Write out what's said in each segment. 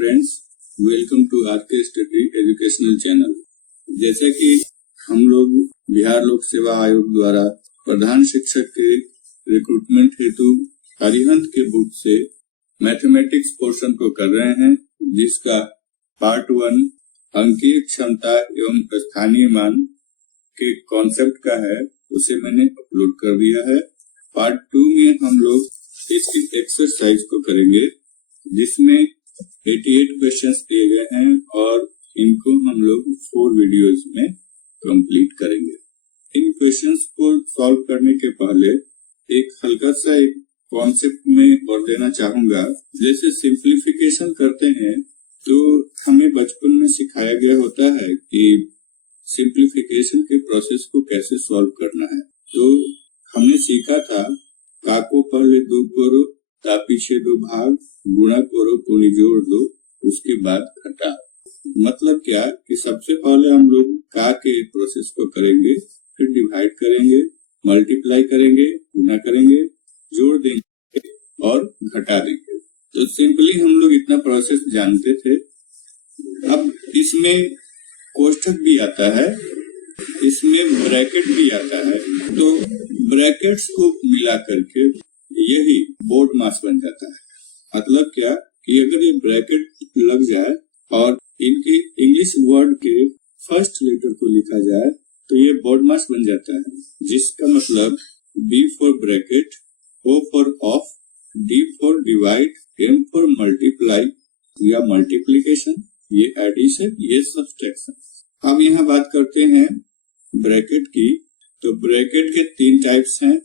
Friends, welcome to RK study educational channel. जैसा कि हम लोग बिहार लोक सेवा आयोग द्वारा प्रधान शिक्षक के रिक्रूटमेंट हेतु अरिहंत के बुक से मैथमेटिक्स पोर्शन को कर रहे हैं, जिसका पार्ट 1 अंकीय क्षमता एवं स्थानीय मान के कॉन्सेप्ट का है, उसे मैंने अपलोड कर दिया है। पार्ट 2 में हम लोग इसकी एक्सरसाइज को करेंगे, जिसमें 88 क्वेश्चंस दिए गए हैं और इनको हम लोग 4 वीडियोस में कंप्लीट करेंगे। इन क्वेश्चंस को सॉल्व करने के पहले एक हल्का सा एक कॉन्सेप्ट में और देना चाहूंगा। जैसे सिंप्लीफिकेशन करते हैं तो हमें बचपन में सिखाया गया होता है कि सिंप्लीफिकेशन के प्रोसेस को कैसे सॉल्व करना है। तो हमने सीखा था का को पहले 2 करो, ता पीछे 2 भाग, गुणा करो तो निजोड़ दो, उसके बाद घटा। मतलब क्या कि सबसे पहले हम लोग का के प्रोसेस को करेंगे, फिर डिवाइड करेंगे, मल्टीप्लाई करेंगे, गुणा करेंगे, जोड़ देंगे और घटा देंगे। तो सिंपली हम लोग इतना प्रोसेस जानते थे। अब इसमें कोष्ठक भी आता है, इसमें ब्रैकेट भी आता है। तो ब्रैकेट्स को मिला करके यही बोर्ड मास बन जाता है। मतलब क्या कि अगर ये ब्रैकेट लग जाए और इनके इंग्लिश वर्ड के फर्स्ट लेटर को लिखा जाए तो ये बोर्ड मास बन जाता है, जिसका मतलब B for bracket, O for of, D for divide, M for multiply या मल्टीप्लीकेशन, ये एडिशन, ये सब्सट्रैक्शन। अब यहाँ बात करते हैं ब्रैकेट की। तो ब्रैकेट के 3 टाइप्स हैं,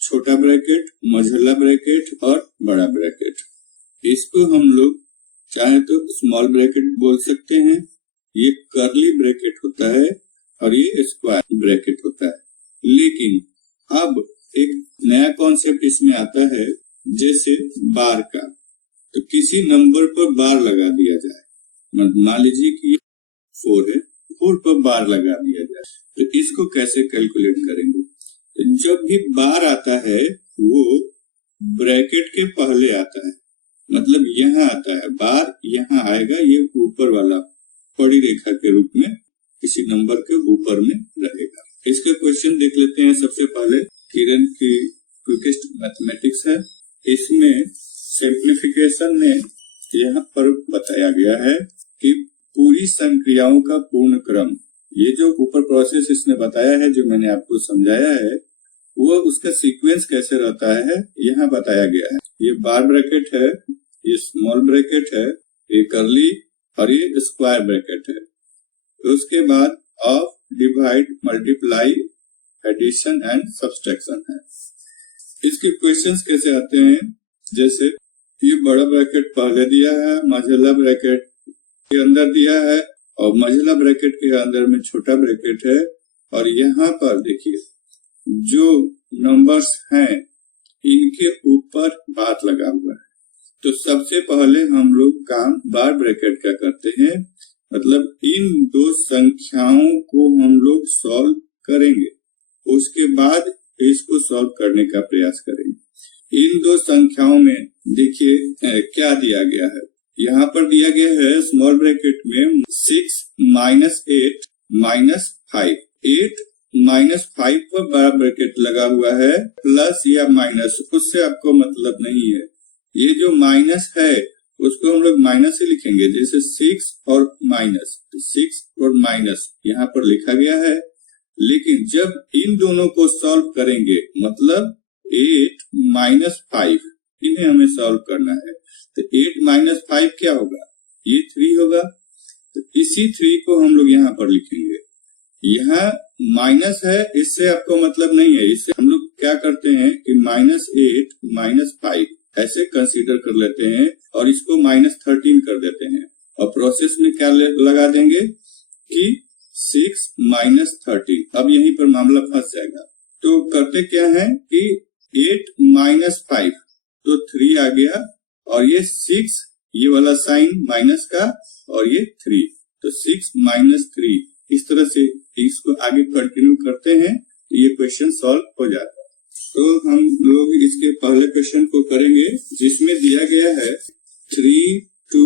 छोटा ब्रैकेट, मझला ब्रैकेट और बड़ा ब्रैकेट। इसको हम लोग चाहे तो स्मॉल ब्रैकेट बोल सकते हैं, ये कर्ली ब्रैकेट होता है और ये स्क्वायर ब्रैकेट होता है। लेकिन अब एक नया कॉन्सेप्ट इसमें आता है, जैसे बार का। तो किसी नंबर पर बार लगा दिया जाए, मान लीजिए कि 4 है, 4 पर बार लगा दिया जाए, तो इसको कैसे कैलकुलेट करेंगे। तो जब भी बार आता है वो ब्रैकेट के पहले आता है, मतलब यहाँ आता है बार, यहाँ आएगा, ये ऊपर वाला पड़ी रेखा के रूप में किसी नंबर के ऊपर में रहेगा। इसका क्वेश्चन देख लेते हैं। सबसे पहले किरण की क्विकेस्ट मैथमेटिक्स है, इसमें सिंप्लीफिकेशन में यहाँ पर बताया गया है कि पूरी संक्रियाओं का पूर्ण क्रम, ये जो ऊपर प्रोसेस इसने बताया है, जो मैंने आपको समझाया है, वो उसका सीक्वेंस कैसे रहता है यहाँ बताया गया है। ये बार ब्रैकेट है, ये स्मॉल ब्रैकेट है, ये कर्ली और ये स्क्वायर ब्रैकेट है। तो उसके बाद of, divide, multiply, addition and subtraction है। इसके क्वेश्चंस कैसे आते हैं, जैसे ये बड़ा ब्रैकेट पहले दिया है, मझला ब्रैकेट के अंदर दिया है और मझला ब्रैकेट के अंदर में छोटा ब्रैकेट है। और यहाँ पर देखिए जो नंबर्स हैं इनके ऊपर बार लगा हुआ है। तो सबसे पहले हम लोग काम बार ब्रैकेट का करते हैं, मतलब इन 2 संख्याओं को हम लोग सॉल्व करेंगे, उसके बाद इसको सॉल्व करने का प्रयास करेंगे। इन 2 संख्याओं में देखिए क्या दिया गया है। यहाँ पर दिया गया है स्मॉल ब्रैकेट में 6 -8 -5, 8 -5 पर बड़ा ब्रैकेट लगा हुआ है, प्लस या माइनस, उससे आपको मतलब नहीं है। ये जो माइनस है उसको हम लोग माइनस से लिखेंगे, जैसे 6 और माइनस, 6 और माइनस यहाँ पर लिखा गया है। लेकिन जब इन दोनों को सॉल्व करेंगे, मतलब 8 -5, इन्हें हमें सॉल्व करना है, तो 8 - 5 क्या होगा, ये 3 होगा। तो इसी 3 को हम लोग यहाँ पर लिखेंगे। यहाँ माइनस है, इससे आपको मतलब नहीं है, इससे हम लोग क्या करते हैं कि -8 -5 ऐसे कंसीडर कर लेते हैं और इसको -13 कर देते हैं। और प्रोसेस में क्या लगा देंगे कि 6 -13। अब यहीं पर मामला फंस जाएगा। तो करते क्या है कि 8 -5 तो 3 आ गया और ये 6, ये वाला साइन माइनस का और ये 3, तो 6 -3। इस तरह से इसको आगे कंटिन्यू करते हैं तो ये क्वेश्चन सॉल्व हो जाता है। तो हम लोग इसके पहले क्वेश्चन को करेंगे, जिसमें दिया गया है 3, 2,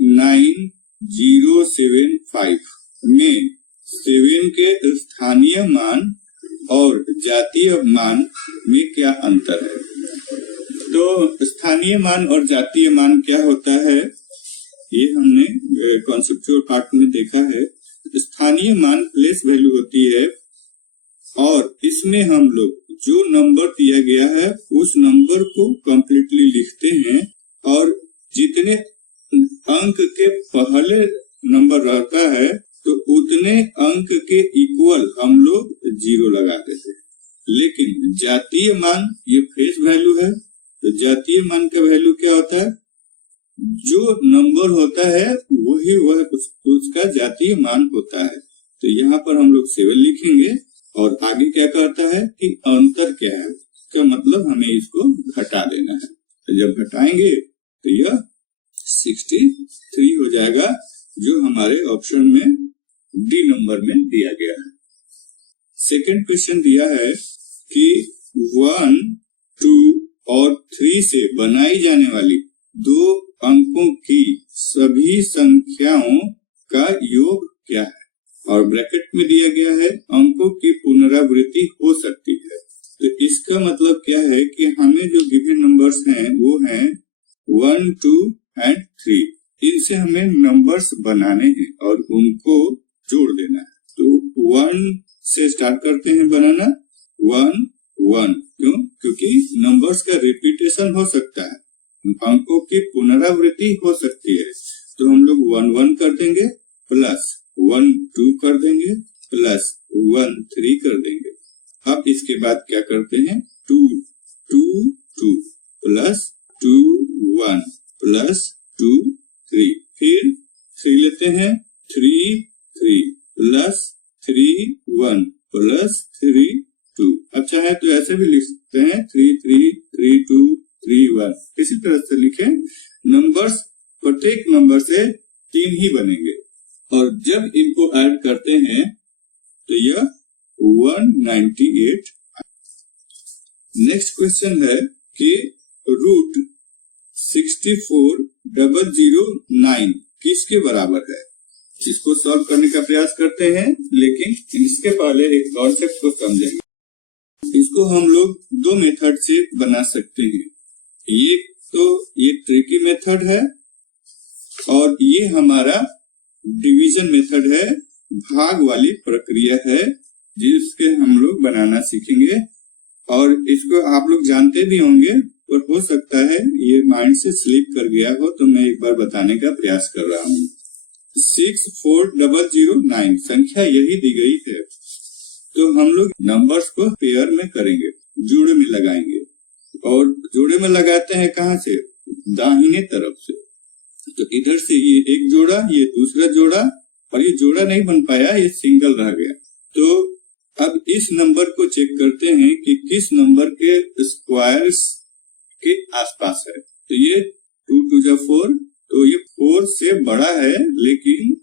9075 में 7 के स्थानीय मान और जातीय मान में क्या अंतर है। तो स्थानीय मान और जातीय मान क्या होता है, ये हमने कॉन्सेप्चुअल पार्ट में देखा है। स्थानीय मान प्लेस वैल्यू होती है और इसमें हम लोग जो नंबर दिया गया है उस नंबर को कंप्लीटली लिखते हैं और जितने अंक के पहले नंबर रहता है तो उतने अंक के इक्वल हम लोग 0 लगा देते हैं। लेकिन जातीय मान ये फेस वैल्यू है, तो जातीय मान का वैल्यू क्या होता है, जो नंबर होता है वही वह उसका जातीय मान होता है। तो यहाँ पर हम लोग 7 लिखेंगे और आगे क्या करता है कि अंतर क्या है, इसका मतलब हमें इसको घटा देना है। तो जब घटाएंगे तो यह 63 हो जाएगा, जो हमारे ऑप्शन में डी नंबर में दिया गया है। सेकंड क्वेश्चन दिया है कि 1, 2 और 3 से बनाई जाने वाली 2 अंकों की सभी संख्याओं का योग क्या है, और ब्रैकेट में दिया गया है अंकों की पुनरावृत्ति हो सकती है। तो इसका मतलब क्या है कि हमें जो गिवन नंबर्स हैं वो हैं 1, 2 एंड 3। इनसे हमें नंबर्स बनाने हैं और उनको जोड़ देना है। तो 1 से स्टार्ट करते हैं बनाना, 1, 1। क्यों? क्योंकि नंबर्स का रिपीटेशन हो सकता है, अंकों की पुनरावृत्ति हो सकती है। तो हम लोग 1, 1 कर देंगे, प्लस 1, 2 कर देंगे, प्लस 1, 3 कर देंगे। अब इसके बाद क्या करते हैं, 2, 2, 2 प्लस 2, 1 प्लस 2, 3। फिर 3 लेते हैं, 3, 3 प्लस 3, 1 प्लस 3, 2। अच्छा है तो ऐसे भी लिख सकते हैं 3, 3, 3, 2, 3, 1। इसी तरह से लिखें। नंबर्स प्रत्येक नंबर से 3 ही बनेंगे और जब इनको ऐड करते हैं तो यह 198। नेक्स्ट क्वेश्चन है कि √64009 किसके बराबर है। इसको सॉल्व करने का प्रयास करते हैं, लेकिन इसके पहले एक कॉन्सेप्ट को समझेंगे। इसको हम लोग 2 मेथड से बना सकते हैं। ये ट्रिकी मेथड है और ये हमारा डिवीजन मेथड है, भाग वाली प्रक्रिया है जिसके हम लोग बनाना सीखेंगे। और इसको आप लोग जानते भी होंगे, और हो सकता है ये माइंड से स्लिप कर गया हो, तो मैं एक बार बताने का प्रयास कर रहा हूँ। 64009 संख्या यही दी गई है, तो हम लोग नंबर्स को पेयर में करेंगे, जोड़े में लगाएंगे। और जोड़े में लगाते हैं कहाँ से, दाहिने तरफ से। तो इधर से ये एक जोड़ा, ये दूसरा जोड़ा, और ये जोड़ा नहीं बन पाया, ये सिंगल रह गया। तो अब इस नंबर को चेक करते हैं कि किस नंबर के स्क्वायर्स के आसपास है। तो ये 2 2 जा 4, तो ये 4 से बड़ा है, लेकिन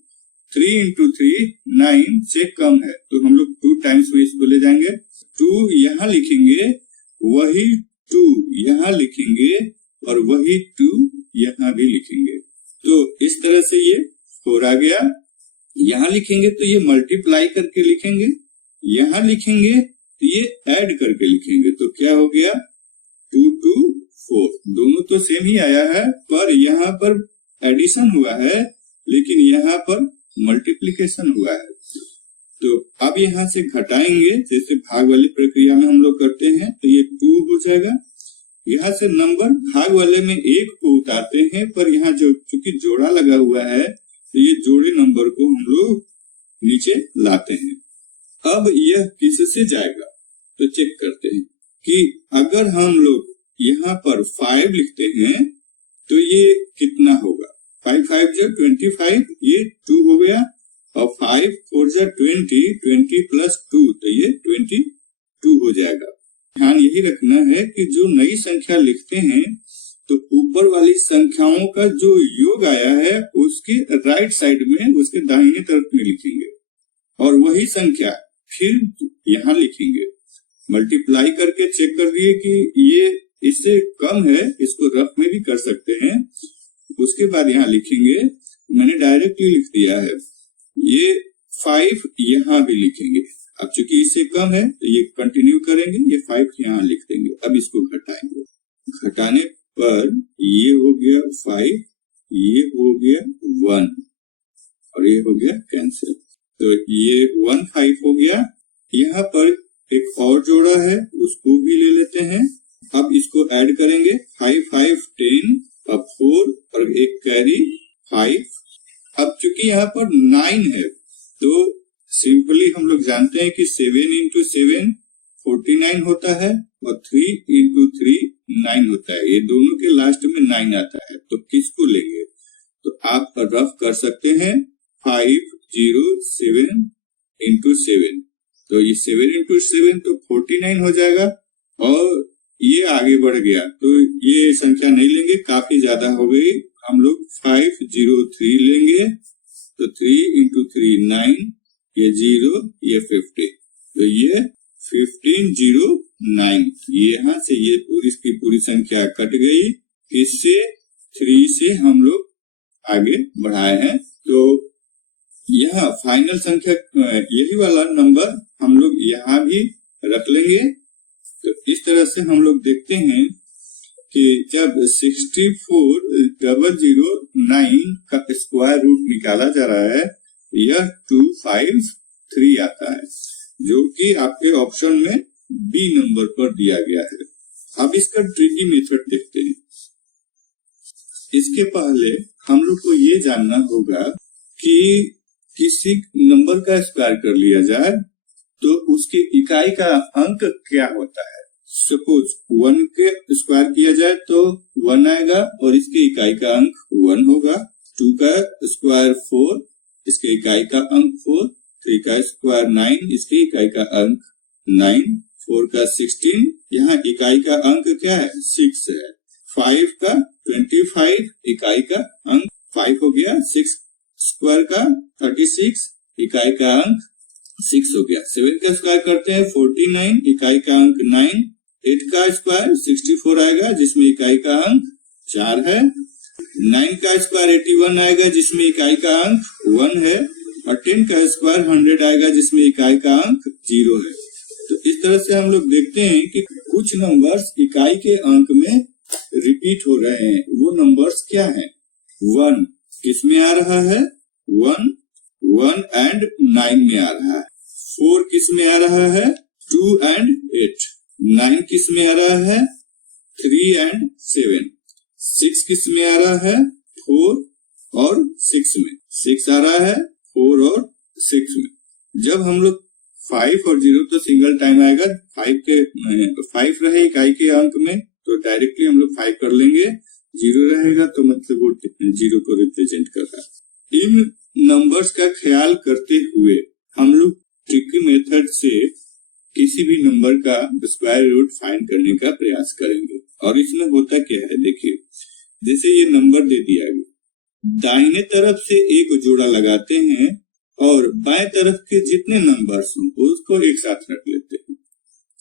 3 × 3 9 से कम है। तो हम लोग 2 टाइम्स में इसको ले जाएंगे। 2 यहाँ लिखेंगे, वही 2 यहाँ लिखेंगे और वही 2 यहाँ भी लिखेंगे। तो इस तरह से ये 4 आ गया। यहाँ लिखेंगे तो ये मल्टीप्लाई करके लिखेंगे, यहाँ लिखेंगे तो ये ऐड करके लिखेंगे। तो क्या हो गया, 2 2 4। दोनों तो सेम ही आया है, पर यहाँ पर एडिशन हुआ है, लेकिन यहाँ पर मल्टीप्लिकेशन हुआ है। तो अब यहाँ से घटाएंगे, जैसे भाग वाली प्रक्रिया में हम लोग करते हैं, तो ये 2 हो जाएगा। यहाँ से नंबर भाग वाले में 1 को उतारते हैं, पर यहाँ जो चूंकि जोड़ा लगा हुआ है, तो ये जोड़े नंबर को हम लोग नीचे लाते हैं। अब यह किससे जाएगा, तो चेक करते हैं कि अगर हम लोग यहाँ पर 5 लिखते हैं तो ये कितना होगा। 5 5 जा 25, ये 2 हो गया, और 5 4 जा 20, 20 प्लस 2, तो ये 22 हो जाएगा। ध्यान यही रखना है कि जो नई संख्या लिखते हैं तो ऊपर वाली संख्याओं का जो योग आया है उसके राइट साइड में, उसके दाहिने तरफ में लिखेंगे, और वही संख्या फिर यहाँ लिखेंगे। मल्टीप्लाई करके चेक कर दिए कि ये इससे कम है, इसको रफ में भी कर सकते हैं। उसके बाद यहाँ लिखेंगे मैंने डायरेक्टली लिख दिया है। ये 5 यहाँ भी लिखेंगे। अब चूंकि इससे कम है तो ये कंटिन्यू करेंगे, ये 5 यहाँ लिख देंगे। अब इसको घटाएंगे, घटाने पर ये हो गया 5, ये हो गया 1 और ये हो गया कैंसिल। तो ये 1 5 हो गया। यहाँ पर एक और जोड़ा है, उसको भी ले लेते हैं। अब इसको ऐड करेंगे, 5 5 10, अब 4 और एक कैरी 5। अब चूंकि यहाँ पर 9 है तो सिंपली हम लोग जानते हैं कि 7 into 7 49 होता है और 3 into 3 9 होता है। ये दोनों के लास्ट में 9 आता है, तो किसको लेंगे? तो आप रफ कर सकते हैं 5 0 7 into 7, तो ये 7 into 7 तो 49 हो जाएगा और ये आगे बढ़ गया तो ये संख्या नहीं लेंगे, काफी ज्यादा हो गई। हम लोग 5 0 3 लेंगे, तो 3 into 3 9, ये 0 ये 50, तो ये 15 0 9। यहाँ से ये इसकी पूरी संख्या कट गई, इससे 3 से हम लोग आगे बढ़ाए हैं। तो यहाँ फाइनल संख्या यही वाला नंबर हम लोग यहाँ भी रख लेंगे। तो इस तरह से हम लोग देखते हैं कि जब 64009 का स्क्वायर रूट निकाला जा रहा है, यह 253 आता है, जो कि आपके ऑप्शन में बी नंबर पर दिया गया है। अब इसका ट्रिकी मेथड देखते हैं। इसके पहले हम लोग को ये जानना होगा कि किसी नंबर का स्क्वायर कर लिया जाए तो उसकी इकाई का अंक क्या होता है। सपोज 1 के स्क्वायर किया जाए तो 1 आएगा और इसके इकाई का अंक 1 होगा। 2 का स्क्वायर 4, इसके इकाई का अंक 4। 3 का स्क्वायर 9, इसके इकाई का अंक 9। 4 का 16, यहाँ इकाई का अंक क्या है? 6 है। 5 का 25, इकाई का अंक 5 हो गया। 6 स्क्वायर का 36, इकाई का अंक 6 हो गया। 7 का स्क्वायर करते हैं 49, इकाई का अंक 9। 8 का स्क्वायर 64 आएगा जिसमें इकाई का अंक 4 है। 9 का स्क्वायर 81 आएगा जिसमें इकाई का अंक 1 है। और 10 का स्क्वायर 100 आएगा जिसमें इकाई का अंक 0 है। तो इस तरह से हम लोग देखते हैं कि कुछ नंबर्स इकाई के अंक में रिपीट हो रहे हैं। वो नंबर्स क्या हैं? 1 किस में आ रहा है? 1 and 9 में आ रहा है। 4 किस में आ रहा है? 2 and 8। 9 किस में आ रहा है? 3 and 7। 6 किस में आ रहा है? 4 और 6 में। 6 आ रहा है 4 और 6 में। जब हम लोग 5 और 0 तो सिंगल टाइम आएगा। 5 रहे इकाई के अंक में तो डायरेक्टली हम लोग 5 कर लेंगे। 0 रहेगा तो मतलब वो 0 को रिप्रेजेंट कर रहा है। इन नंबर्स का ख्याल करते हुए हम लोग ट्रिकी मेथड से किसी भी नंबर का स्क्वायर रूट फाइंड करने का प्रयास करेंगे। और इसमें होता क्या है, देखिए, जैसे ये नंबर दे दिया गया, दाहिने तरफ से एक जोड़ा लगाते हैं और बाएं तरफ के जितने नंबर्स हों उसको एक साथ रख लेते हैं।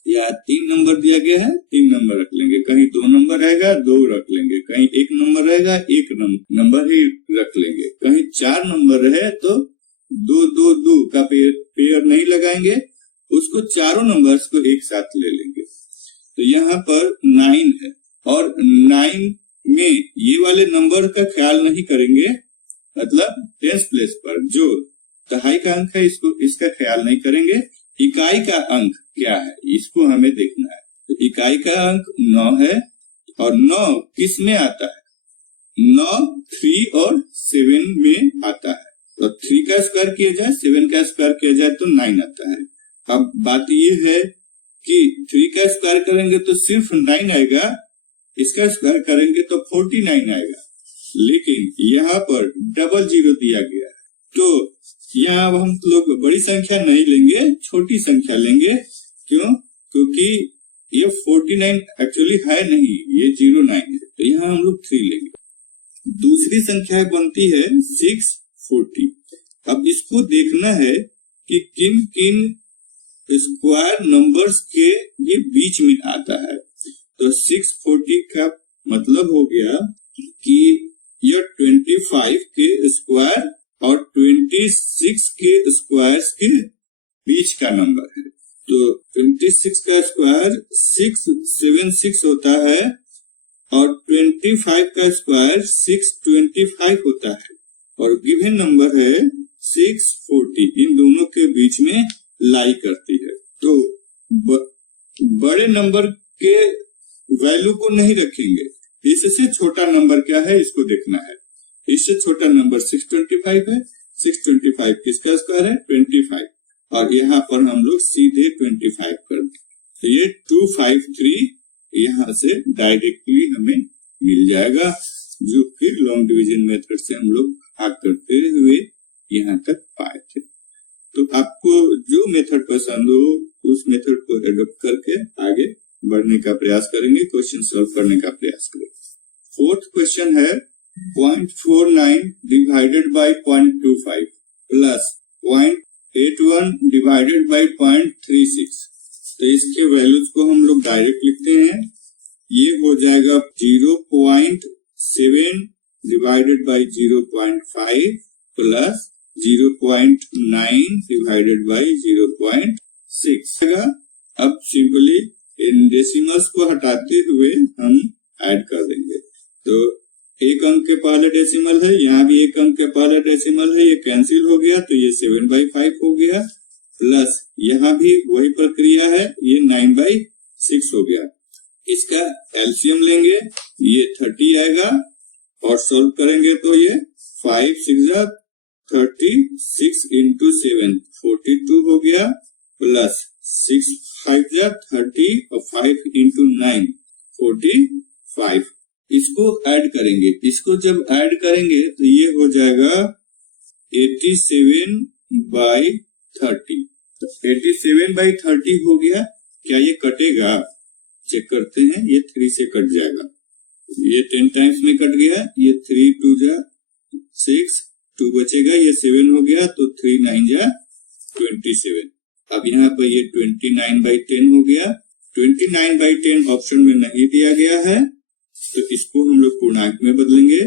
या 3 नंबर दिया गया है, 3 नंबर रख लेंगे। कहीं 2 नंबर रहेगा, 2 रख लेंगे। कहीं 1 नंबर रहेगा, 1 नंबर ही रख लेंगे। कहीं 4 नंबर रहे तो 2 2 2 का पेयर नहीं लगाएंगे, उसको चारों नंबर्स को एक साथ ले लेंगे। तो यहाँ पर 9 है और 9 में ये वाले नंबर का ख्याल नहीं करेंगे, मतलब 10th प्लेस पर जो दहाई का अंक है इसका ख्याल नहीं करेंगे। इकाई का अंक क्या है इसको हमें देखना है। तो इकाई का अंक 9 है और 9 किस में आता है? 9 3 और 7 में आता है। तो 3 का स्क्वायर किया जाए, 7 का स्क्वायर किया जाए तो 9 आता है। अब बात ये है कि 3 का स्क्वायर करेंगे तो सिर्फ 9 आएगा, इसका स्क्वायर करेंगे तो 49 आएगा। लेकिन यहाँ पर डबल 0 दिया गया है तो यहाँ अब हम लोग बड़ी संख्या नहीं लेंगे, छोटी संख्या लेंगे। क्यों? क्योंकि ये 49 एक्चुअली है नहीं, ये 09 है, तो यहाँ हम लोग 3 लेंगे। दूसरी संख्या बनती है 640। अब इसको देखना है कि किन किन स्क्वायर नंबर्स के ये बीच में आता है। तो 640 का मतलब हो गया कि यह 25 के स्क्वायर नंबर है। तो 26 का स्क्वायर 676 होता है और 25 का स्क्वायर 625 होता है और गिवन नंबर है 640। इन दोनों के बीच में लाई करती है। तो बड़े नंबर के वैल्यू को नहीं रखेंगे। इससे छोटा नंबर क्या है इसको देखना है। इससे छोटा नंबर 625 है। 625 किसका स्क्वायर है 25 और यहाँ पर हम लोग सीधे 25 कर दें तो ये 253 यहाँ से डायरेक्टली हमें मिल जाएगा, जो कि लॉन्ग डिवीजन मेथड से हम लोग भाग करते हुए यहाँ तक पाए थे। तो आपको जो मेथड पसंद हो उस मेथड को एडॉप्ट करके आगे बढ़ने का प्रयास करेंगे, क्वेश्चन सॉल्व करने का प्रयास करेंगे। फोर्थ क्वेश्चन है 0.49 divided by 0.25 plus 0.81 divided by 0.36। तो इसके वैल्यूज को हम लोग डायरेक्ट लिखते हैं। ये हो जाएगा 0.7 divided by 0.5 plus 0.9 divided by 0.6। अब सिंपली इन डेसिमल्स को हटाते हुए हम ऐड कर देंगे। तो एक अंक के पहले डेसिमल है, यहाँ भी एक अंक के पहले डेसिमल है, ये कैंसिल हो गया तो ये 7/5 हो गया, प्लस यहाँ भी वही प्रक्रिया है, ये 9/6 हो गया। इसका एलसीएम लेंगे, ये 30 आएगा और सॉल्व करेंगे तो ये 5 6 36 इंटू 7 42 हो गया, प्लस 6 5 30 और 5 इंटू 9 45। इसको ऐड करेंगे। इसको जब ऐड करेंगे तो ये हो जाएगा 87/30। तो 87/30 हो गया। क्या ये कटेगा? चेक करते हैं। ये 3 से कट जाएगा। ये 10 टाइम्स में कट गया। ये 3 2 6 2 बचेगा, ये 7 हो गया तो 3 9 27। अब यहाँ पर ये 29/10 हो गया। 29/10 ऑप्शन में नहीं दिया गया है तो इसको हम लोग पूर्णांक में बदलेंगे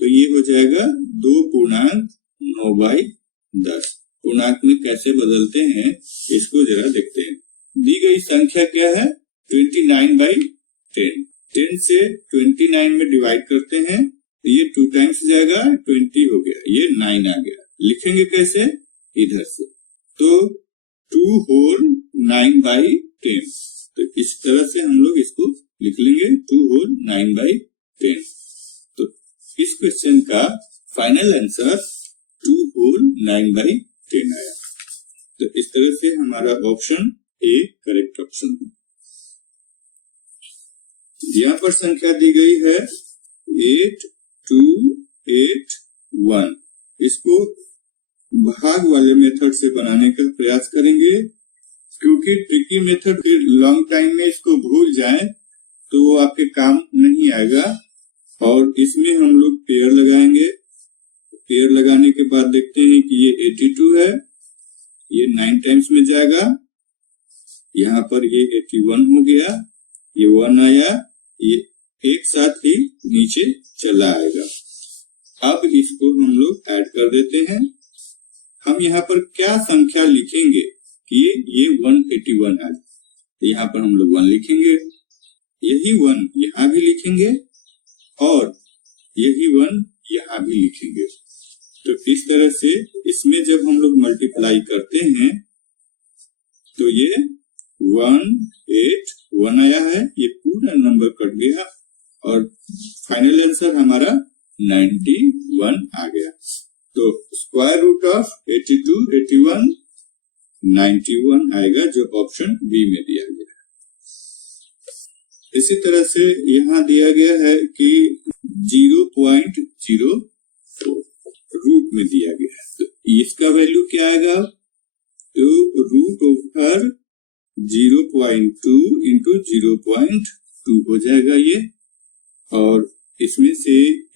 तो ये हो जाएगा 2.9/10। पूर्णांक में कैसे बदलते हैं इसको जरा देखते हैं। दी गई संख्या क्या है 29/10। 10 से 29 में डिवाइड करते हैं तो ये 2 टाइम्स जाएगा, 20 हो गया, ये 9 आ गया। लिखेंगे कैसे? इधर से। तो 2 होल 9/10। तो इस तरह से हम लोग इसको लिख लेंगे 2 होल 9/10। तो इस क्वेश्चन का फाइनल आंसर 2 होल 9/10 आया। तो इस तरह से हमारा ऑप्शन ए करेक्ट ऑप्शन है। यहाँ पर संख्या दी गई है 8281। इसको भाग वाले मेथड से बनाने का प्रयास करेंगे, क्योंकि ट्रिकी मेथड फिर लॉन्ग टाइम में इसको भूल जाएं तो वो आपके काम नहीं आएगा। और इसमें हम लोग पेयर लगाएंगे। पेयर लगाने के बाद देखते हैं कि ये 82 है, ये 9 टाइम्स में जाएगा। यहाँ पर ये 81 हो गया, ये 1 आया, ये एक साथ ही नीचे चला आएगा। अब इसको हम लोग ऐड कर देते हैं। हम यहाँ पर क्या संख्या लिखेंगे कि ये 181 है। यहाँ पर हम लोग 1 लिखेंगे, यही 1 यहाँ भी लिखेंगे और यही 1 यहाँ भी लिखेंगे। तो इस तरह से इसमें जब हम लोग मल्टीप्लाई करते हैं तो ये 181 आया है, ये पूरा नंबर कट गया और फाइनल आंसर हमारा 91 आ गया। तो स्क्वायर रूट ऑफ 82 81 91 आएगा, जो ऑप्शन बी में दिया गया है। इसी तरह से यहाँ दिया गया है कि 0.04 रूट में दिया गया है। तो इसका वैल्यू क्या आएगा? तो रूट ओवर 0.2 इंटू 0.2 हो जाएगा ये, और इसमें से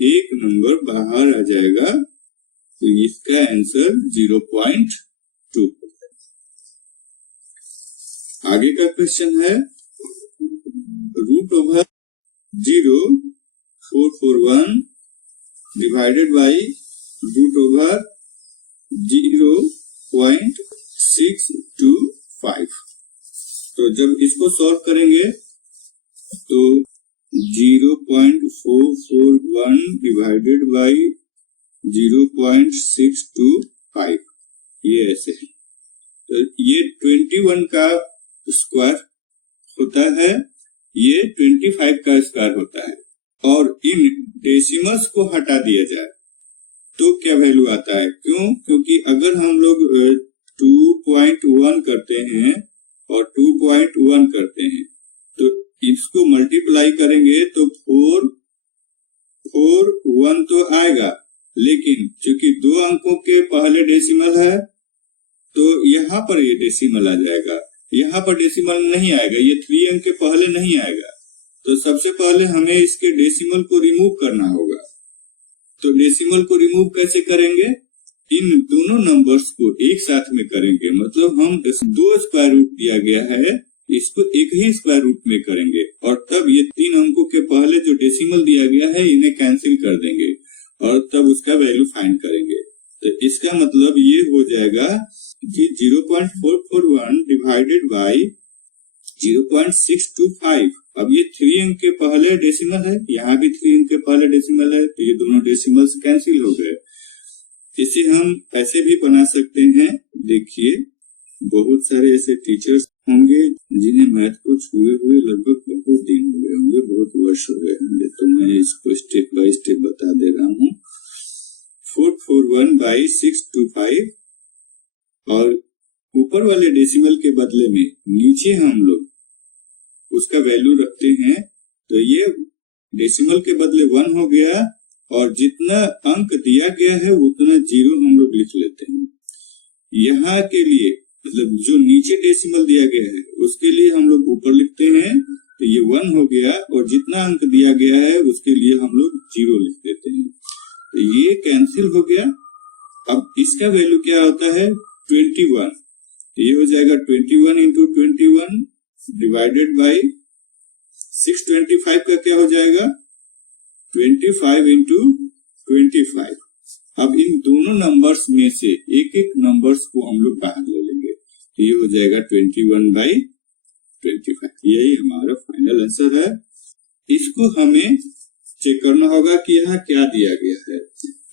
एक नंबर बाहर आ जाएगा तो इसका आंसर 0.2। आगे का क्वेश्चन है root over 0441 divided by root over 0.625। 5। तो जब इसको सॉल्व करेंगे तो 0.441 डिवाइडेड बाई 0.625 ये ऐसे है। तो ये 21 का स्क्वायर होता है, ये 25 का स्क्वायर होता है। और इन डेसिमल्स को हटा दिया जाए तो क्या वैल्यू आता है? क्योंकि अगर हम लोग 2.1 करते हैं और 2.1 करते हैं तो इसको मल्टीप्लाई करेंगे तो 441 तो आएगा, लेकिन चूंकि 2 अंकों के पहले डेसिमल है तो यहाँ पर ये डेसिमल आ जाएगा, यहाँ पर डेसिमल नहीं आएगा, ये 3 अंक के पहले नहीं आएगा। तो सबसे पहले हमें इसके डेसिमल को रिमूव करना होगा। तो डेसिमल को रिमूव कैसे करेंगे? इन दोनों नंबर्स को एक साथ में करेंगे, मतलब हम 2 स्क्वायर रूट दिया गया है इसको एक ही स्क्वायर रूट में करेंगे और तब ये 3 अंकों के पहले जो डेसिमल दिया गया है इन्हें कैंसिल कर देंगे और तब उसका वैल्यू फाइंड करेंगे। तो इसका मतलब ये हो जाएगा कि 0.441 डिवाइडेड बाई 0.625। अब ये 3 अंक के पहले डेसिमल है, यहाँ भी 3 अंक के पहले डेसिमल है, तो ये दोनों डेसिमल कैंसिल हो गए। इसे हम ऐसे भी बना सकते हैं। देखिए बहुत सारे ऐसे टीचर्स होंगे जिन्हें मैथ को छुए हुए लगभग बहुत दिन हो गए होंगे, बहुत वर्ष हो गए होंगे, तो मैं इसको स्टेप बाय स्टेप बता दे रहा हूँ। 441 बाई 625 और ऊपर वाले डेसिमल के बदले में नीचे हम लोग उसका वैल्यू रखते हैं, तो ये डेसिमल के बदले 1 हो गया और जितना अंक दिया गया है उतना 0 हम लोग लिख लेते हैं। यहाँ के लिए मतलब जो नीचे डेसिमल दिया गया है उसके लिए हम लोग ऊपर लिखते हैं, तो ये 1 हो गया और जितना अंक दिया गया है उसके लिए हम लोग 0 लिख देते हैं। तो ये कैंसिल हो गया। अब इसका वैल्यू क्या होता है? 21। तो ये हो जाएगा 21 इंटू 21 डिवाइडेड बाई 625 का क्या हो जाएगा? 25 इंटू 25। अब इन दोनों नंबर्स में से एक एक नंबर्स को हम लोग बाहर ले लेंगे, तो ये हो जाएगा 21 बाई 25। यही हमारा फाइनल आंसर है। इसको हमें चेक करना होगा कि यहाँ क्या दिया गया है।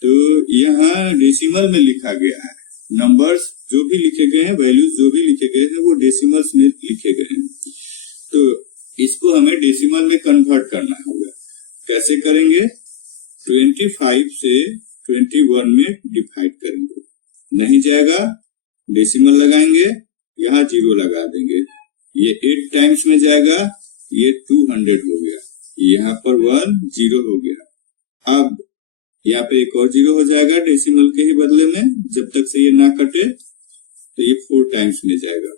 तो यहाँ डेसिमल में लिखा गया है, नंबर्स जो भी लिखे गए हैं, वैल्यूज जो भी लिखे गए हैं वो डेसिमल्स में लिखे गए हैं। तो इसको हमें डेसिमल में कन्वर्ट करना होगा। कैसे करेंगे? 25 से 21 में डिवाइड करेंगे, नहीं जाएगा डेसिमल लगाएंगे, यहाँ 0 लगा देंगे, ये 8 टाइम्स में जाएगा, ये 200 हो गया, यहाँ पर 1 0 हो गया। अब यहाँ पे एक और 0 हो जाएगा डेसिमल के ही बदले में, जब तक से ये ना कटे, तो ये 4 टाइम्स में जाएगा,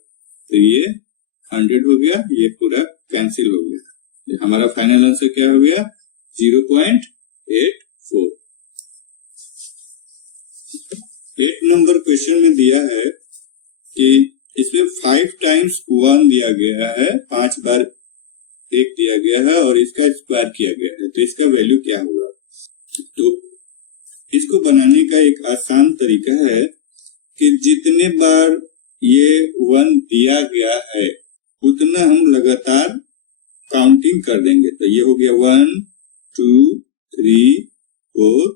तो ये 100 हो गया, ये पूरा कैंसिल हो गया। हमारा फाइनल आंसर क्या हो गया? 0.84। 8 नंबर क्वेश्चन में दिया है कि इसमें 5 टाइम्स 1 दिया गया है, 5 बार 1 दिया गया है और इसका स्क्वायर किया गया है, तो इसका वैल्यू क्या होगा? तो इसको बनाने का एक आसान तरीका है कि जितने बार ये 1 दिया गया है उतना हम लगातार काउंटिंग कर देंगे। तो ये हो गया 1 2 3 4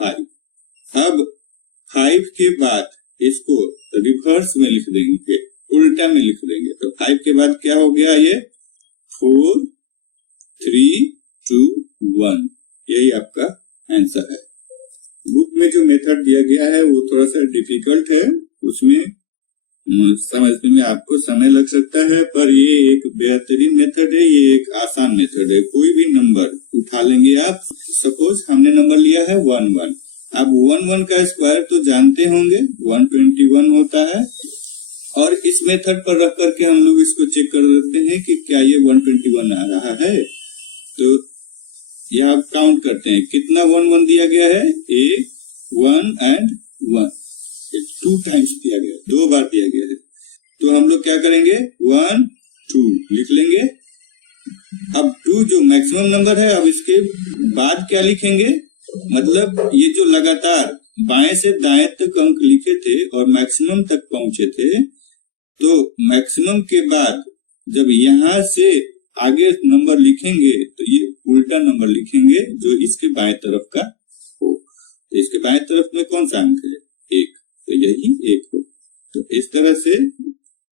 5। अब 5 के बाद इसको रिवर्स में लिख देंगे, उल्टा में लिख देंगे। तो 5 के बाद क्या हो गया? ये 4 3 2 1, यही आपका आंसर है। बुक में जो मेथड दिया गया है वो थोड़ा सा डिफिकल्ट है, उसमें समझने में आपको समय लग सकता है, पर ये एक बेहतरीन मेथड है, ये एक आसान मेथड है। कोई भी नंबर उठा लेंगे आप, सपोज हमने नंबर लिया है 11, अब 11 का स्क्वायर तो जानते होंगे 121 होता है, और इस मेथड पर रख करके हम लोग इसको चेक कर देते हैं कि क्या ये 121 आ रहा है। तो यहाँ काउंट करते हैं कितना 1 दिया गया है, 1 and 1, 2 टाइम्स दिया गया है, 2 बार दिया गया है। तो हम लोग क्या करेंगे, 1 2 लिख लेंगे। अब 2 जो मैक्सिमम नंबर है, अब इसके बाद क्या लिखेंगे, मतलब ये जो लगातार बाएं से दाएं तक अंक लिखे थे और मैक्सिमम तक पहुंचे थे, तो मैक्सिमम के बाद जब यहाँ से आगे नंबर लिखेंगे तो ये उल्टा नंबर लिखेंगे जो इसके बाएं तरफ का हो। तो इसके बाएं तरफ में कौन सा अंक है? 1, तो यही 1 हो। तो इस तरह से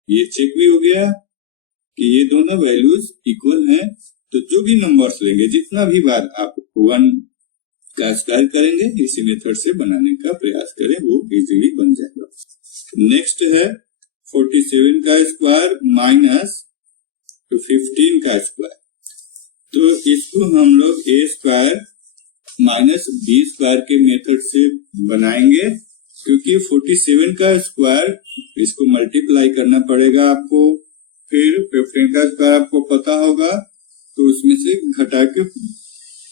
ये चेक भी हो गया कि ये दोनों वैल्यूज इक्वल हैं। तो जो भी नंबर्स लेंगे, जितना भी बार आप 1 का स्क्वायर करेंगे, इसी मेथड से बनाने का प्रयास करें, वो इजीली बन जाएगा। नेक्स्ट है 47 का स्क्वायर माइनस 15 का स्क्वायर। तो इसको हम लोग a square minus b square के मेथड से बनाएंगे, क्योंकि 47 का स्क्वायर इसको मल्टीप्लाई करना पड़ेगा आपको, फिर 15 का स्क्वायर आपको पता होगा तो उसमें से घटा के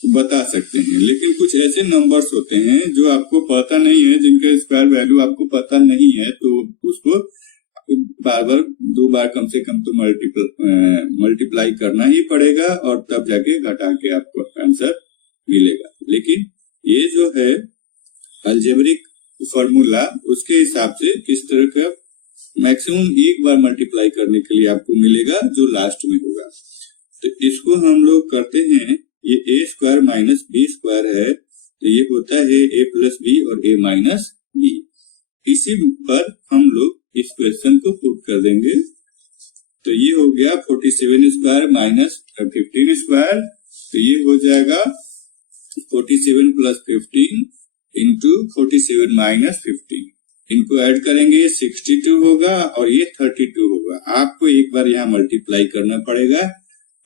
बता सकते हैं। लेकिन कुछ ऐसे नंबर्स होते हैं जो आपको पता नहीं है, जिनका स्क्वायर वैल्यू आपको पता नहीं है, तो उसको बार बार 2 बार कम से कम तो मल्टीप्लाई करना ही पड़ेगा और तब जाके घटा के आपको आंसर मिलेगा। लेकिन ये जो है अलजेब्रिक फॉर्मूला, उसके हिसाब से किस तरह का मैक्सिमम 1 बार मल्टीप्लाई करने के लिए आपको मिलेगा, जो लास्ट में होगा। तो इसको हम लोग करते हैं, ये a square minus b square है, तो ये होता है a प्लस b और a माइनस b। इसी पर हम लोग इस क्वेश्चन को प्रूव कर देंगे। तो ये हो गया 47 स्क्वायर माइनस 15 स्क्वायर, तो ये हो जाएगा 47 प्लस 15 इंटू 47 माइनस 15। इनको ऐड करेंगे 62 होगा और ये 32 होगा। आपको एक बार यहाँ मल्टीप्लाई करना पड़ेगा,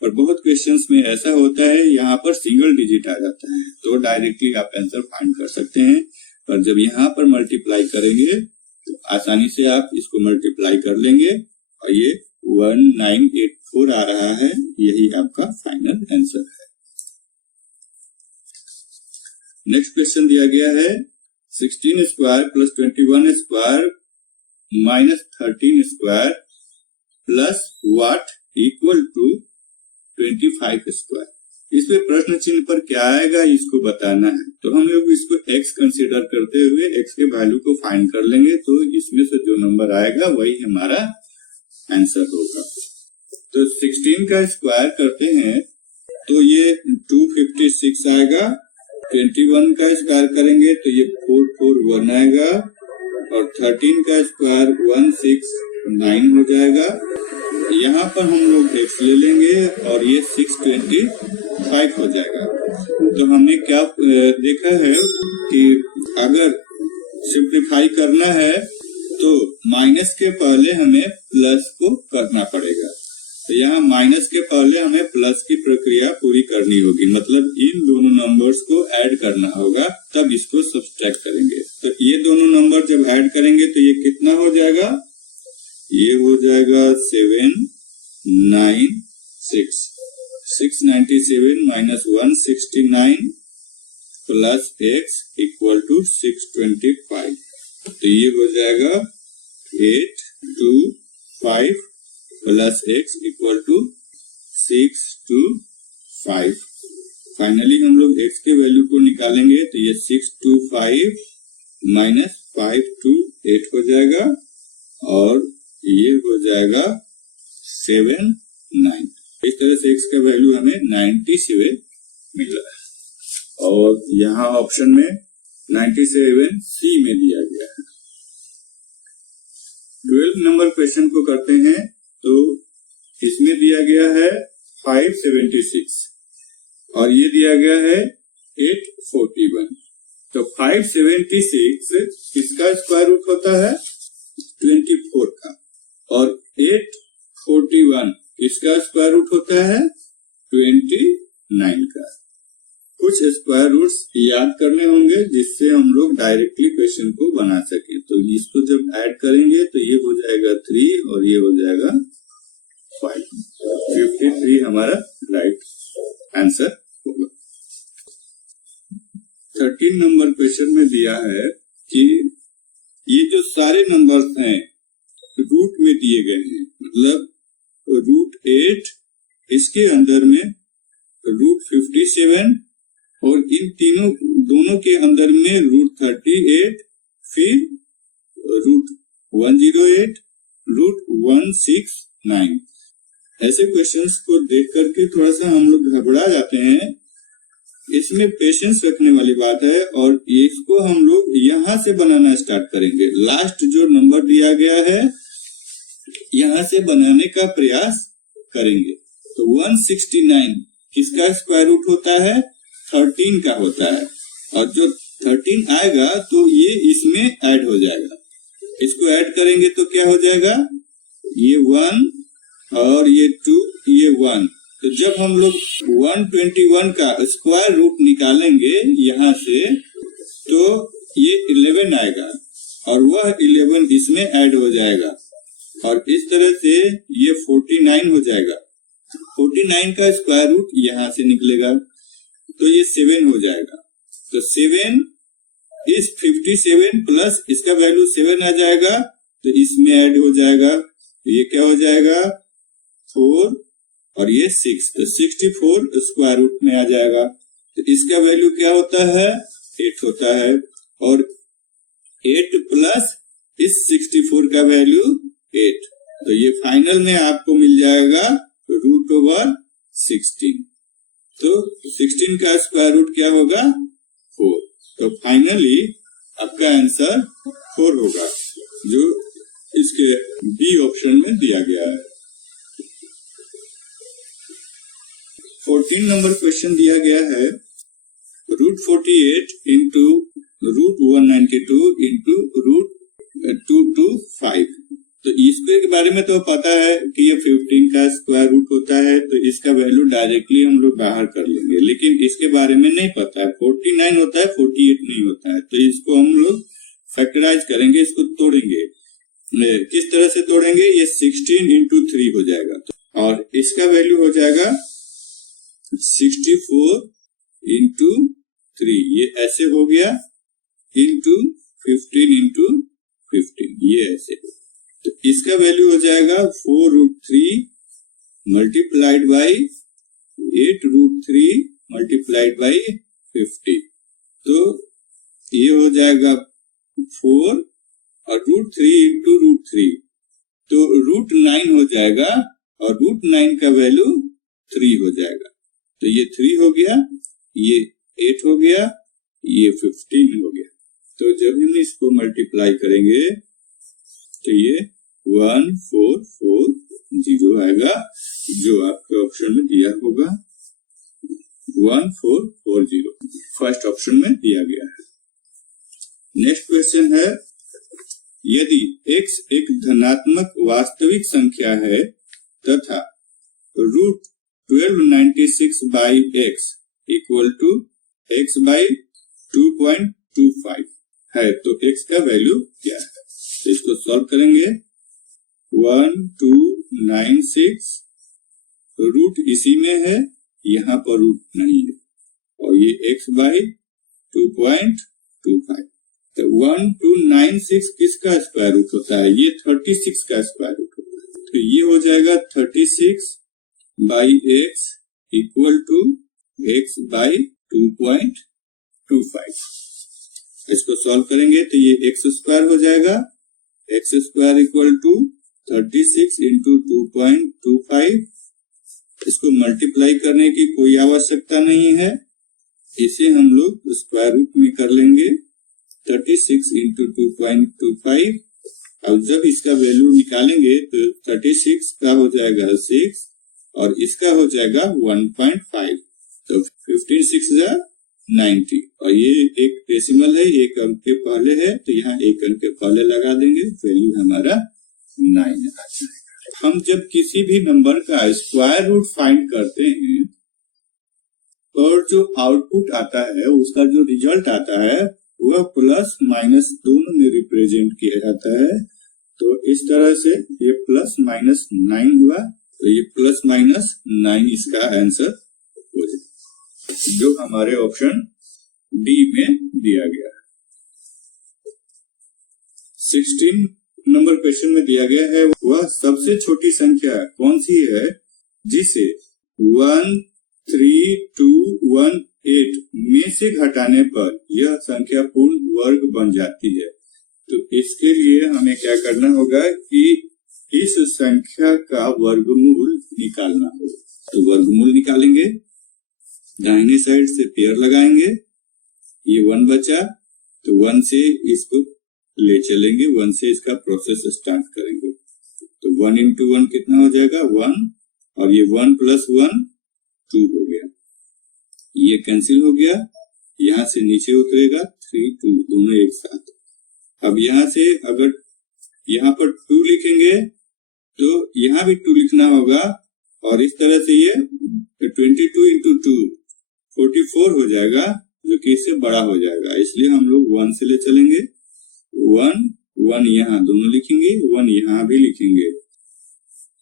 और बहुत क्वेश्चंस में ऐसा होता है यहाँ पर सिंगल डिजिट आ जाता है, तो डायरेक्टली आप आंसर फाइंड कर सकते हैं। पर जब यहाँ पर मल्टीप्लाई करेंगे तो आसानी से आप इसको मल्टीप्लाई कर लेंगे और ये 1984 आ रहा है, यही आपका फाइनल आंसर है। नेक्स्ट क्वेश्चन दिया गया है 16 square plus 21 square minus 13 square plus what equal to 25 square. इसमें प्रश्न चिन्ह पर क्या आएगा, इसको बताना है। तो हम लोग इसको x कंसीडर करते हुए x के वैल्यू को फाइंड कर लेंगे, तो इसमें से जो नंबर आएगा वही हमारा आंसर होगा। तो 16 का स्क्वायर करते हैं तो ये 256 आएगा। 21 का स्क्वायर करेंगे तो ये 441 आएगा, और 13 का स्क्वायर 169 हो जाएगा। यहाँ पर हम लोग x ले लेंगे और ये 625 हो जाएगा। तो हमने क्या देखा है कि अगर सिंप्लीफाई करना है तो माइनस के पहले हमें प्लस को करना पड़ेगा। तो यहाँ माइनस के पहले हमें प्लस की प्रक्रिया पूरी करनी होगी, मतलब इन दोनों नंबर्स को ऐड करना होगा, तब इसको सब्सट्रैक्ट करेंगे। तो ये दोनों नंबर जब ऐड करेंगे तो ये कितना हो जाएगा, ये हो जाएगा 796, 697 minus 169 plus x equal to 625। तो ये हो जाएगा 825 plus x equal to 625। Finally हम लोग x के वैल्यू को निकालेंगे तो ये 625 माइनस 528 हो जाएगा, और ये हो जाएगा 79। इस तरह से x का वैल्यू हमें 97 मिला है, और यहाँ ऑप्शन में 97 C में दिया गया है। 12 नंबर क्वेश्चन को करते हैं, तो इसमें दिया गया है 576 और ये दिया गया है 841। तो 576 इसका स्क्वायर रूट होता है 24 का, और 841 इसका स्क्वायर रूट होता है 29 का। कुछ स्क्वायर रूट्स याद करने होंगे जिससे हम लोग डायरेक्टली क्वेश्चन को बना सके। तो इसको जब ऐड करेंगे तो ये हो जाएगा 3 और ये हो जाएगा 5। 53 हमारा राइट आंसर होगा। 13 नंबर क्वेश्चन में दिया है कि ये जो सारे नंबर्स हैं रूट में दिए गए हैं, मतलब रूट 8, इसके अंदर में रूट 57 और इन दोनों के अंदर में रूट 38, फिर रूट 108, √169। ऐसे क्वेश्चंस को देख करके थोड़ा सा हम लोग घबरा जाते हैं। इसमें पेशेंस रखने वाली बात है और इसको हम लोग यहाँ से बनाना स्टार्ट करेंगे। लास्ट जो नंबर दिया गया है यहाँ से बनाने का प्रयास करेंगे। तो 169 किसका स्क्वायर रूट होता है? 13 का होता है, और जो 13 आएगा तो ये इसमें ऐड हो जाएगा। इसको ऐड करेंगे तो क्या हो जाएगा? ये 1 और ये 2, ये 1। तो जब हम लोग 121 का स्क्वायर रूट निकालेंगे यहाँ से तो ये 11 आएगा और वह 11 इसमें ऐड हो जाएगा, और इस तरह से ये 49 हो जाएगा। 49 का स्क्वायर रूट यहाँ से निकलेगा तो ये 7 हो जाएगा। तो 7 इस 57 प्लस इसका वैल्यू 7 आ जाएगा तो इसमें ऐड हो जाएगा। तो ये क्या हो जाएगा? 4 और ये 6, तो 64 स्क्वायर रूट में आ जाएगा। तो इसका वैल्यू क्या होता है? 8 होता है, और 8 प्लस इस 64 का वैल्यू 8। तो ये फाइनल में आपको मिल जाएगा √16। तो 16 का स्क्वायर रूट क्या होगा? 4। तो फाइनली आपका आंसर 4 होगा, जो इसके बी ऑप्शन में दिया गया है। 14 नंबर क्वेश्चन दिया गया है √48 इंटू √192 इंटू √225। तो इसके बारे में तो पता है कि ये 15 का स्क्वायर रूट होता है, तो इसका वैल्यू डायरेक्टली हम लोग बाहर कर लेंगे, लेकिन इसके बारे में नहीं पता है। 49 होता है, 48 नहीं होता है। तो इसको हम लोग फैक्टराइज करेंगे, इसको तोड़ेंगे। किस तरह से तोड़ेंगे? ये 16 इंटू 3 हो जाएगा, और इसका वैल्यू हो जाएगा 64 इंटू 3, ये ऐसे हो गया, इंटू 15 इंटू 15, ये ऐसे। तो इसका वैल्यू हो जाएगा 4√3 मल्टीप्लाइड बाई 8√3 मल्टीप्लाइड बाई 50। तो ये हो जाएगा 4 और √3 इंटू √3, तो √9 हो जाएगा, और √9 का वैल्यू 3 हो जाएगा। तो ये 3 हो गया, ये 8 हो गया, ये 15 हो गया। तो जब हम इसको मल्टीप्लाई करेंगे तो ये 1440 आएगा, जो आपके ऑप्शन में दिया होगा 1440, फर्स्ट ऑप्शन में दिया गया है। नेक्स्ट क्वेश्चन है, यदि x एक धनात्मक वास्तविक संख्या है तथा √1296 by x equal to x by 2.25 है, तो x का वैल्यू क्या है? तो इसको सॉल्व करेंगे। 1296 रूट इसी में है, यहाँ पर रूट नहीं है, और ये x बाई 2.25। तो 1296 किसका स्क्वायर रूट होता है? ये 36 का स्क्वायर रूट होता है। तो ये हो जाएगा 36 by x equal to x by 2.25। इसको सॉल्व करेंगे तो ये x स्क्वायर हो जाएगा, x square equal to 36 into 2.25। इसको मल्टीप्लाई करने की कोई आवश्यकता नहीं है, इसे हम लोग स्क्वायर रूट में कर लेंगे। 36 इंटू 2.25। अब जब इसका वैल्यू निकालेंगे तो 36 का हो जाएगा 6 और इसका हो जाएगा 1.5। तो 15 6 90, और ये एक डेसिमल है, एक अंक के पहले है, तो यहाँ एक अंक के पहले लगा देंगे, वैल्यू हमारा 9 आ जाएगा। हम जब किसी भी नंबर का स्क्वायर रूट फाइंड करते हैं और जो आउटपुट आता है, उसका जो रिजल्ट आता है, वह प्लस माइनस दोनों में रिप्रेजेंट किया जाता है। तो इस तरह से ये प्लस माइनस 9 हुआ, तो ये प्लस माइनस 9 इसका आंसर हो जाए, जो हमारे ऑप्शन डी में दिया गया है। 16 नंबर क्वेश्चन में दिया गया है, वह सबसे छोटी संख्या कौन सी है जिसे 13218 में से घटाने पर यह संख्या पूर्ण वर्ग बन जाती है। तो इसके लिए हमें क्या करना होगा कि इस संख्या का वर्गमूल निकालना होगा। तो वर्गमूल निकालेंगे, दाहिने साइड से पेयर लगाएंगे, ये 1 बचा तो 1 से इसको ले चलेंगे, 1 से इसका प्रोसेस स्टार्ट करेंगे। तो 1 into 1 कितना हो जाएगा 1, और ये 1 + 1 2 हो गया, ये कैंसिल हो गया, यहाँ से नीचे उतरेगा 3 2 दोनों एक साथ। अब यहाँ से अगर यहाँ पर 2 लिखेंगे तो यहाँ भी 2 लिखना होगा, और इस तरह से ये 22 into 2 44 हो जाएगा, जो कि इससे बड़ा हो जाएगा। इसलिए हम लोग 1 से ले चलेंगे, 1 1 यहाँ दोनों लिखेंगे, 1 यहाँ भी लिखेंगे,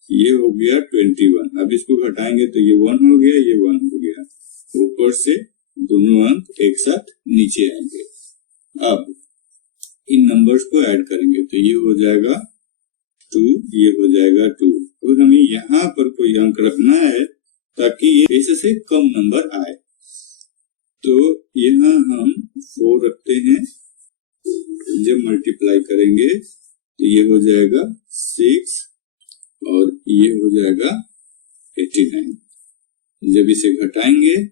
ये हो गया 21। अब इसको घटाएंगे तो ये 1 हो गया, ये 1 हो गया, ऊपर से दोनों अंक एक साथ नीचे आएंगे। अब इन नंबर्स को ऐड करेंगे तो ये हो जाएगा 2, ये हो जाएगा 2। और हमें यहाँ पर कोई अंक रखना है ताकि ये इससे कम नंबर आए। तो यहाँ हम 4 रखते हैं, जब मल्टीप्लाई करेंगे तो ये हो जाएगा 6 और ये हो जाएगा 89। जब इसे घटाएंगे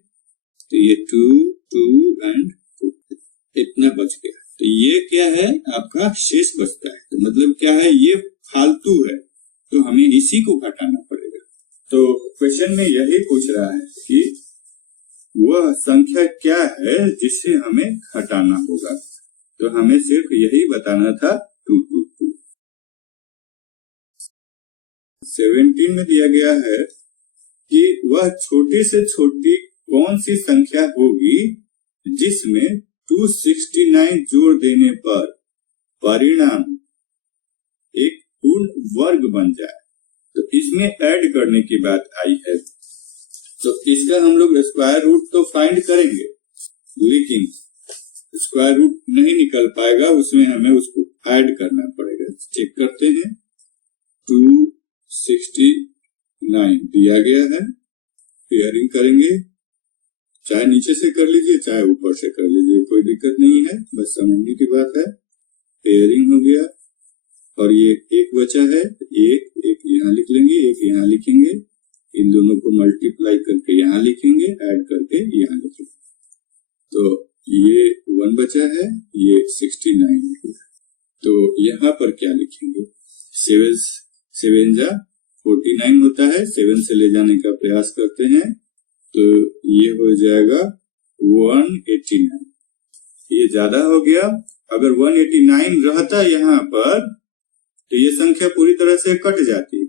तो ये 2 2 एंड 2 इतना बच गया। तो ये क्या है आपका शेष बचता है, तो मतलब क्या है ये फालतू है, तो हमें इसी को घटाना पड़ेगा। तो क्वेश्चन में यही पूछ रहा है कि वह संख्या क्या है जिसे हमें घटाना होगा, तो हमें सिर्फ यही बताना था 222। 17 में दिया गया है कि वह छोटी से छोटी कौन सी संख्या होगी जिसमें 269 जोड़ देने पर परिणाम एक पूर्ण वर्ग बन जाए। तो इसमें ऐड करने की बात आई है, तो इसका हम लोग स्क्वायर रूट तो फाइंड करेंगे, लेकिन स्क्वायर रूट नहीं निकल पाएगा, उसमें हमें उसको ऐड करना पड़ेगा। चेक करते हैं, 269 दिया गया है, पेयरिंग करेंगे, चाहे नीचे से कर लीजिए चाहे ऊपर से कर लीजिए, कोई दिक्कत नहीं है, बस समझने की बात है। पेयरिंग हो गया और ये एक बचा है, एक यहाँ लिख लेंगे, एक यहाँ लिखेंगे, इन दोनों को मल्टीप्लाई करके यहाँ लिखेंगे, ऐड करके यहाँ लिखेंगे। तो ये 1 बचा है, ये 69 है। तो यहाँ पर क्या लिखेंगे, 7 जा 49 होता है, 7 से ले जाने का प्रयास करते हैं, तो ये हो जाएगा 189। ये ज्यादा हो गया, अगर 189 रहता यहाँ पर तो ये संख्या पूरी तरह से कट जाती।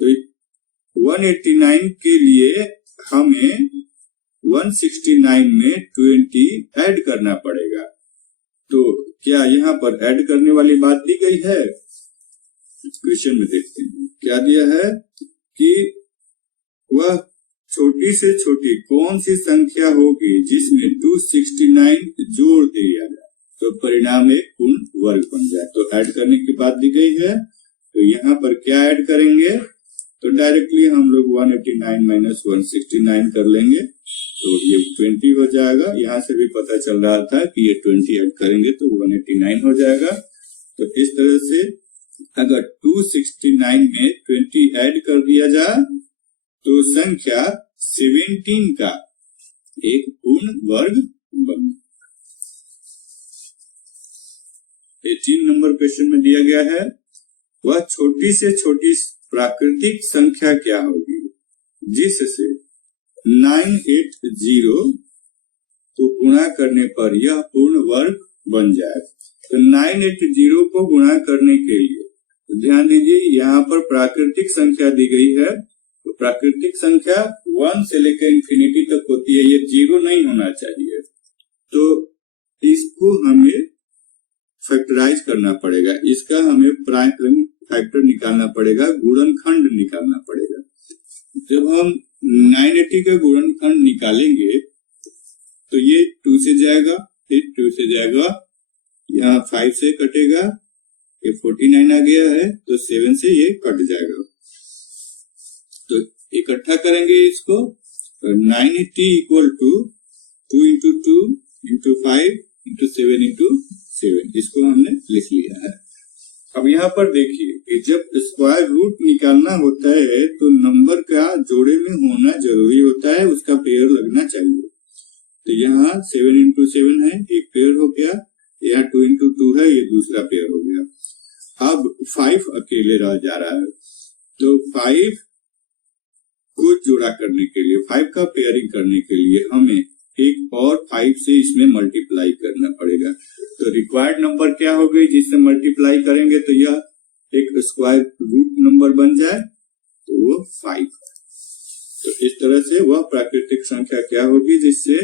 तो 189 के लिए हमें 169 में 20 ऐड करना पड़ेगा। तो क्या यहाँ पर ऐड करने वाली बात दी गई है? क्वेश्चन में देखते हैं क्या दिया है कि वह छोटी से छोटी कौन सी संख्या होगी जिसमें 269 जोड़ दिया जाए तो परिणाम एक पूर्ण वर्ग बन जाए। तो ऐड करने की बात दी गई है, तो यहाँ पर क्या ऐड करेंगे, तो डायरेक्टली हम लोग 189 माइनस 169 कर लेंगे, तो ये 20 हो जाएगा। यहाँ से भी पता चल रहा था कि ये 20 ऐड करेंगे तो 189 हो जाएगा। तो इस तरह से अगर 269 में 20 ऐड कर दिया जाए तो संख्या 17 का एक पूर्ण वर्ग बने। 18 नंबर क्वेश्चन में दिया गया है, वह छोटी से छोटी प्राकृतिक संख्या क्या होगी जिससे 980 को गुणा करने पर यह पूर्ण वर्ग बन जाए। तो 980 को गुणा करने के लिए तो ध्यान दीजिए यहाँ पर प्राकृतिक संख्या दी गई है, तो प्राकृतिक संख्या 1 से लेकर इंफिनिटी तक होती है, ये 0 नहीं होना चाहिए। तो इसको हमें फैक्टराइज करना पड़ेगा, इसका हमें प्राइम फैक्टर निकालना पड़ेगा, गुणनखंड निकालना पड़ेगा। जब हम 980 का गुणनखंड निकालेंगे तो ये 2 से जाएगा, फिर 2 से जाएगा, यहाँ 5 से कटेगा, ये 49 आ गया है तो 7 से ये कट जाएगा। तो इकट्ठा करेंगे इसको, तो 980 equal to 2 into 2 into 5 into 7 into 7, इसको हमने लिख लिया है। अब यहाँ पर देखिए कि जब स्क्वायर रूट निकालना होता है तो नंबर का जोड़े में होना जरूरी होता है, उसका पेयर लगना चाहिए। तो यहाँ 7 इंटू 7 है, एक पेयर हो गया। यहाँ 2 इंटू 2 है, ये दूसरा पेयर हो गया। अब 5 अकेले रह जा रहा है, तो 5 को जोड़ा करने के लिए, 5 का पेयरिंग करने के लिए हमें एक और 5 से इसमें मल्टीप्लाई करना पड़ेगा। तो रिक्वायर्ड नंबर क्या हो गई, जिससे मल्टीप्लाई करेंगे तो यह एक स्क्वायर रूट नंबर बन जाए, तो वो 5। तो इस तरह से वह प्राकृतिक संख्या क्या होगी जिससे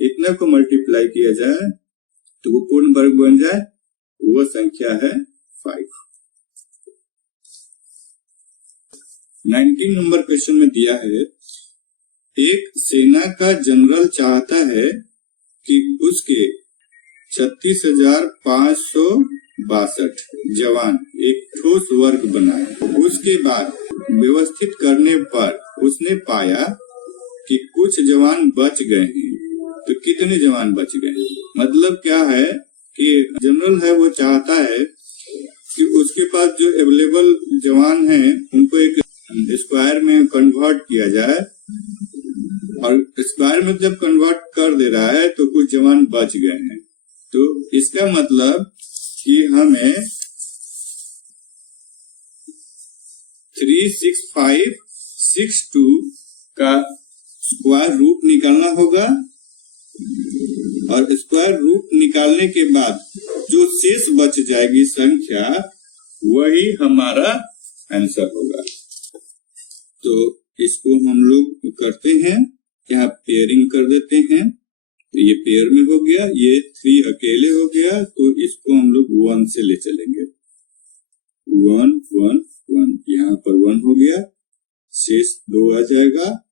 इतने को मल्टीप्लाई किया जाए तो वो पूर्ण वर्ग बन जाए, वो संख्या है 5। 19 नंबर क्वेश्चन में दिया है, एक सेना का जनरल चाहता है कि उसके 36,562 जवान एक ठोस वर्ग बनाए। उसके बाद व्यवस्थित करने पर उसने पाया कि कुछ जवान बच गए हैं। तो कितने जवान बच गए? मतलब क्या है कि जनरल है वो चाहता है कि उसके पास जो अवेलेबल जवान हैं उनको एक स्क्वायर में कन्वर्ट किया जाए, और स्क्वायर में जब कन्वर्ट कर दे रहा है तो कुछ जवान बच गए हैं। तो इसका मतलब कि हमें 36562 का स्क्वायर रूट निकालना होगा, और स्क्वायर रूट निकालने के बाद जो शेष बच जाएगी संख्या, वही हमारा आंसर होगा। तो इसको हम लोग करते हैं, यहाँ पेयरिंग कर देते हैं। तो ये पेयर में हो गया, ये 3 अकेले हो गया, तो इसको हम लोग 1 से ले चलेंगे। 1 1 1, यहाँ पर 1 हो गया, शेष 2 आ जाएगा,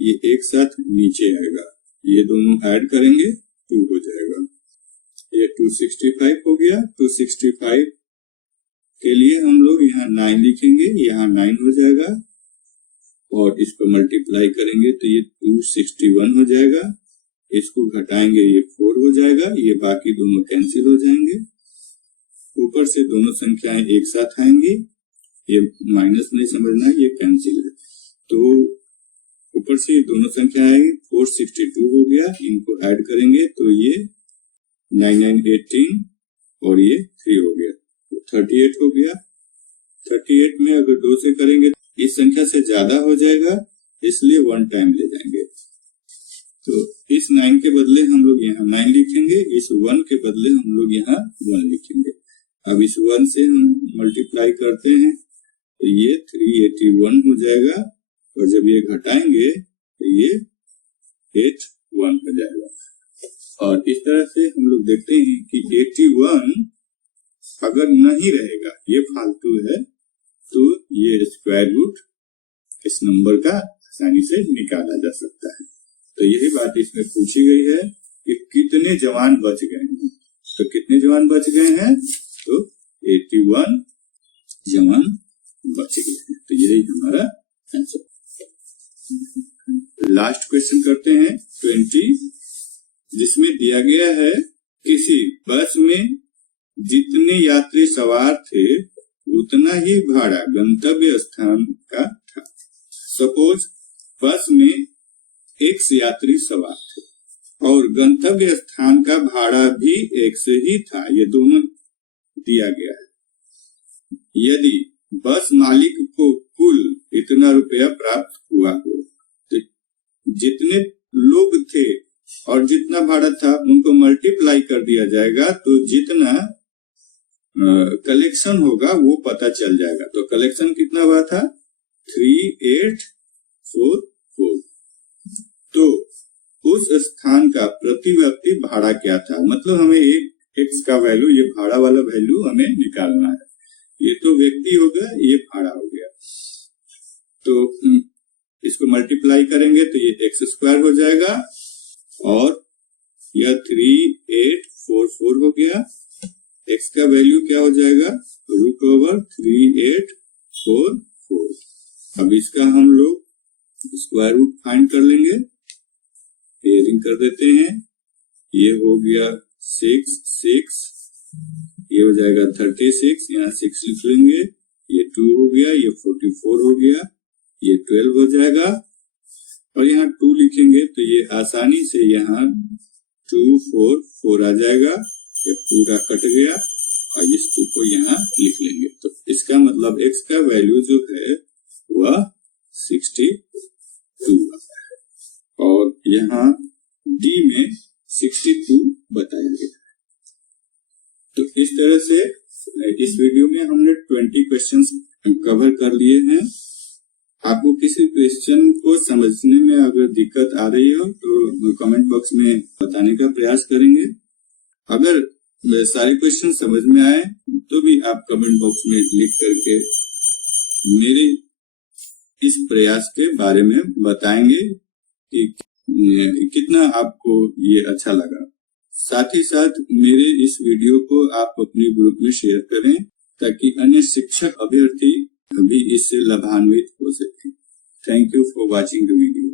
ये एक साथ नीचे आएगा, ये दोनों ऐड करेंगे 2 हो जाएगा। ये 265 हो गया। 265 के लिए हम लोग यहाँ 9 लिखेंगे, यहाँ 9 हो जाएगा, और इसको मल्टीप्लाई करेंगे तो ये 261 हो जाएगा। इसको घटाएंगे, ये 4 हो जाएगा, ये बाकी दोनों कैंसिल हो जाएंगे। ऊपर से दोनों संख्याएं एक साथ आएंगी, ये माइनस नहीं समझना, ये कैंसिल है। तो ऊपर से दोनों संख्या आएगी, 462 हो गया, इनको ऐड करेंगे तो ये 9 9 18 और ये 3 हो गया, तो 38 हो गया। 38 में अगर 2 से करेंगे इस संख्या से ज्यादा हो जाएगा, इसलिए 1 टाइम ले जाएंगे। तो इस 9 के बदले हम लोग यहाँ 9 लिखेंगे, इस 1 के बदले हम लोग यहाँ 1 लिखेंगे। अब इस 1 से हम मल्टीप्लाई करते हैं तो ये 381 हो जाएगा, और जब ये घटाएंगे तो ये 81 हो जाएगा। और इस तरह से हम लोग देखते हैं कि 81 अगर नहीं रहेगा, ये फालतू है, तो ये स्क्वायर रूट इस नंबर का आसानी से निकाला जा सकता है। तो यही बात इसमें पूछी गई है कि कितने जवान बच गए हैं। तो कितने जवान बच गए हैं? तो 81 जवान बच गए हैं। तो यही हमारा आंसर। लास्ट क्वेश्चन करते हैं 20, जिसमें दिया गया है किसी बस में जितने यात्री सवार थे उतना ही भाड़ा गंतव्य स्थान का था। सपोज बस में X यात्री सवार थे और गंतव्य स्थान का भाड़ा भी X ही था, ये दोनों दिया गया है। यदि बस मालिक को कुल इतना रुपया प्राप्त हुआ हो, तो जितने लोग थे और जितना भाड़ा था उनको मल्टीप्लाई कर दिया जाएगा, तो जितना कलेक्शन होगा वो पता चल जाएगा। तो कलेक्शन कितना हुआ था? 3844। तो उस स्थान का प्रति व्यक्ति भाड़ा क्या था? मतलब हमें एक X का वैल्यू, ये भाड़ा वाला वैल्यू हमें निकालना है। ये तो व्यक्ति हो गया, ये भाड़ा हो गया। तो इसको मल्टीप्लाई करेंगे तो ये x² हो जाएगा, और यह 3844 हो गया। x का वैल्यू क्या हो जाएगा? √3844। अब इसका हम लोग स्क्वायर रूट फाइंड कर लेंगे, पेयरिंग कर देते हैं। ये हो गया 6 6, ये हो जाएगा 36, यहाँ 6 लिख लेंगे, ये 2 हो गया, ये 44 हो गया, ये 12 हो जाएगा, और यहाँ 2 लिखेंगे तो ये आसानी से यहाँ 2 4 4 आ जाएगा, ये पूरा कट गया, और इस 2 को यहाँ लिख लेंगे। तो इसका मतलब x का वैल्यू जो है वह 62 आता है, और यहाँ d में 62 बताया गया। तो इस तरह से इस वीडियो में हमने 20 क्वेश्चंस कवर कर लिए हैं। आपको किसी क्वेश्चन को समझने में अगर दिक्कत आ रही हो तो कमेंट बॉक्स में बताने का प्रयास करेंगे। अगर सारे क्वेश्चन समझ में आए तो भी आप कमेंट बॉक्स में लिख करके मेरे इस प्रयास के बारे में बताएंगे कि कितना आपको ये अच्छा लगा। साथ ही साथ मेरे इस वीडियो को आप अपने ग्रुप में शेयर करें ताकि अन्य शिक्षक अभ्यर्थी भी इससे लाभान्वित हो सके। Thank you for watching the video.